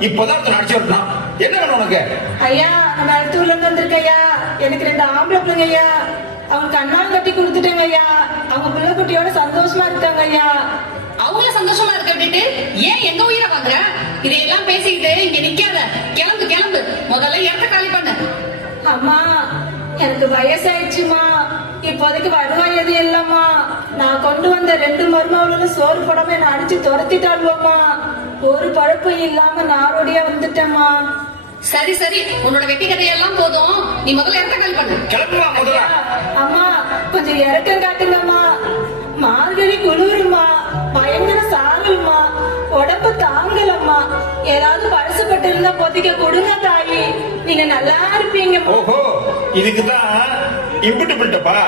இப்பதான் ஒருத்தன் அடிச்சு விட்டான் என்ன வேணும் உனக்கு? ஐயா நான் அடுத்த ஊர்ல இருந்து எனக்கு ரெண்டு ஆம்பளை பிள்ளைங்க ஐயா அவங்க கண்ணால் கட்டி கொடுத்துட்டேங்க ஐயா. அவங்க பிள்ளை குட்டியோட சந்தோஷமா இருக்காங்க ஐயா. அவங்கள சந்தோஷமா இருக்க விட்டுட்டு ஏன் எங்க உயிரை வாங்குற? இதையெல்லாம் பேசிக்கிட்டு இங்க நிக்காத. கிளம்பு கிளம்பு. முதல்ல இடத்த காலி பண்ணு. அம்மா எனக்கு வயசாயிடுச்சுமா இப்போதைக்கு வருவாய் எதுவும் இல்லம்மா. நான் கொண்டு வந்த ரெண்டு மருமகளும் சோறு போடாம என்ன அடிச்சு துரத்திட்டாள்வோம்மா. ஒரு பழப்பு இல்லாம நாரோடியா வந்துட்டேம்மா. சரி சரி. உன்னோட வெட்டி கதையெல்லாம் போதும். நீ முதல்ல காலி பண்ணு. கிளம்புவா முதல்ல. அம்மா கொஞ்சம் இறக்கம் காட்டுங்கம்மா. மார்கழி குளிருமா பயங்கர சாரல்மா உடம்பு தாங்கலம்மா. ஏதாவது பழசுப்பட்டு இருந்தா பொதிக்க கொடுங்க தாயி. நீங்க நல்லா இருப்பீங்க ஓஹோ இதுக்குதான் இம்புட்டு பிள்ளைப்பா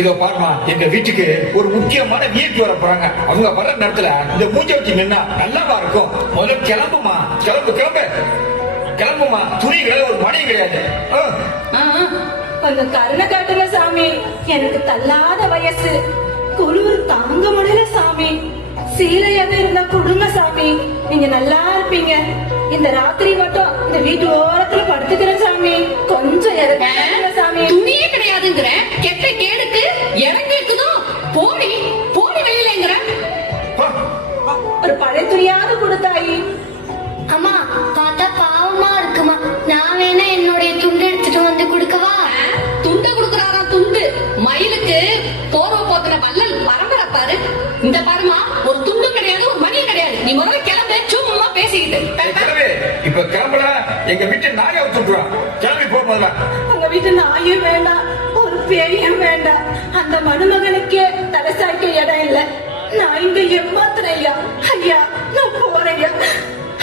இதோ பாருமா எங்க வீட்டுக்கு ஒரு முக்கியமான விஐபி வர போறாங்க. அவங்க வர நேரத்துல இந்த மூஞ்ச வச்சு நின்னா நல்லாவா இருக்கும்? முதல்ல கிளம்புமா? கிளம்பு கிளம்பு. கிளம்புமா? துணி கிடையாது ஒரு மணி கிடையாது. கொஞ்சம் கருணை காட்டுங்க சாமி. எனக்கு தள்ளாத வயசு. குளிர் தாங்க முடியல சாமி. சீலையாக இருந்தா கொடுங்க சாமி. நீங்க நல்லா இருப்பீங்க. இந்த ராத்திரி மட்டும் இந்த வீட்டு ஓரத்துல படுத்துக்கிறேன் சாமி. கொஞ்சம் இறங்க சாமி. துணியே கிடையாதுங்கிற. கெட்ட கேடுக்கு இடம் கேட்குதோ போடி போடி வெளியிலங்கிற. ஒரு பழைய துணியாவது கொடுத்தாயி அம்மா பார்த்தா பாவமா இருக்குமா? நான் வேணா என்னுடைய துண்டு எடுத்துட்டு வந்து கொடுக்கவா? துண்டு குடுக்குறாராம் துண்டு? மயிலுக்கு போர்வ போத்துன வள்ளல் பரம்பரை பாரு. இந்த பாருமா ஒரு துண்டும் கிடையாது ஒரு மணியும் கிடையாது. நீ முதல்ல கிளம்பு சும்மா பேசிக்கிட்டு. இப்ப கிளம்புல எங்க வீட்டு நாயை விட்டுருவான் கிளம்பி போ முதல்ல. உங்க வீட்டு நாயும் வேண்டாம். பேரியும் வேண்டாம் அந்த மருமகனுக்கே தலைசாய்க்க இடம் இல்ல நான் இங்க ஏமாத்துறேன் ஐயா ஐயா நான் போறேன்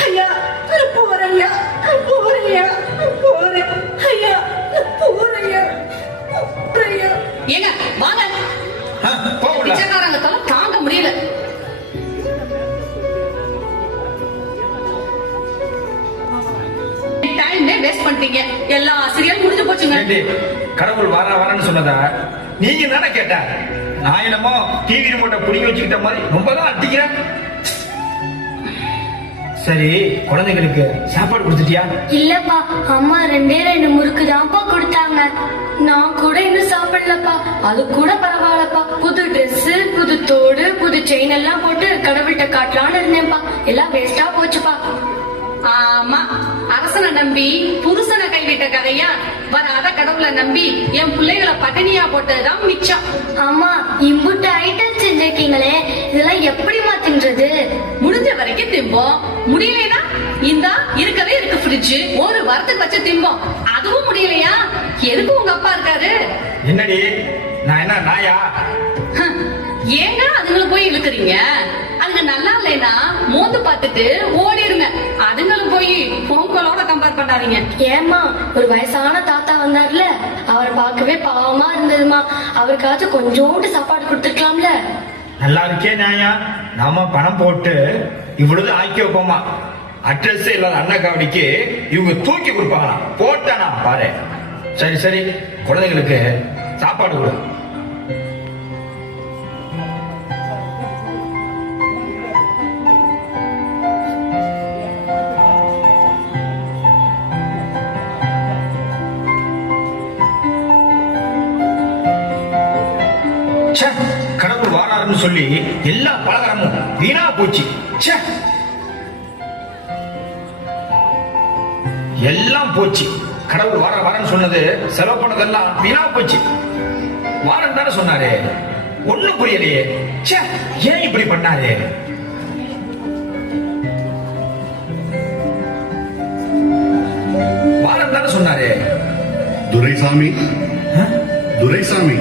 ஐயா நான் போறேன் ஐயா நான் போறேன் ஐயா பண்ணிட்டீங்க எல்லா ஆசிரியரும் முடிஞ்சு போச்சுங்க. கடவுள் வர வரன்னு சொன்னதா? நீங்க தானே கேட்ட? நான் என்னமோ டிவி ரிமோட்டை புடிங்கி வச்சுக்கிட்ட மாதிரி ரொம்ப தான் அடிக்கிறேன் சரி குழந்தைங்களுக்கு சாப்பாடு கொடுத்துட்டியா? இல்லப்பா அம்மா ரெண்டே ரெண்டு முறுக்கு தான்ப்பா கொடுத்தாங்க. நான் கூட இன்னும் சாப்பிடலப்பா. அது கூட பரவாயில்லப்பா. புது Dress புது தோடு புது செயின் எல்லாம் போட்டு கடவுள்கிட்ட காட்டலாம்னு இருந்தேன்ப்பா. எல்லாம் வேஸ்டா போச்சுப்பா. ஆமா அரசனை நம்பி புருஷனை கைவிட்ட கதையா? வராத கடவுளை நம்பி என் பிள்ளைகளை பட்டினியா போட்டதுதான் மிச்சம். அம்மா இம்புட்டு ஐட்டம் செஞ்சிருக்கீங்களே. இதெல்லாம் எப்படிம்மா தின்றது? முடிஞ்ச வரைக்கும் திம்போம். முடியலைன்னா இந்தா இருக்கவே இருக்கு ஃப்ரிட்ஜ் ஒரு வாரத்துக்கு வச்சு திம்போம். அதுவும் முடியலையா? எதுக்கு உங்க அப்பா இருக்காரு? என்னடி? நான் என்ன நாயா? ஏங்க அதுங்களை போய் இழுக்குறீங்க? நல்லா இல்லைன்னா மோந்து பார்த்துட்டு ஓடிடுங்க அதுங்களும் போய் பொங்கலோட கம்பேர் பண்ணாதீங்க. ஏம்மா ஒரு வயசான தாத்தா வந்தார்ல அவரை பார்க்கவே பாவமா இருந்ததுமா. அவருக்காச்சும் கொஞ்சோண்டு சாப்பாடு கொடுத்துருக்கலாம்ல. நல்லா இருக்கே நாயா. நாம பணம் போட்டு இவ்வளவு ஆக்கி வைப்போமா? அட்ரஸ் இல்லாத அண்ணா காவடிக்கு இவங்க தூக்கி கொடுப்பாங்களாம். போட்டானா பாரு. சரி சரி. குழந்தைங்களுக்கு சாப்பாடு கொடு. கடவுள் வாராருன்னு சொல்லி எல்லா பலகாரமும் வீணா போச்சு. ச்சே. எல்லாம் போச்சு. கடவுள் வார வாரன்னு சொன்னது செலவு பண்ணதெல்லாம் வீணா போச்சு. வாரம் தானே சொன்னாரு. ஒண்ணும் புரியலையே. ஏன் இப்படி பண்ணாரு? வாரம் தானே சொன்னாரு. துரைசாமி? துரைசாமி?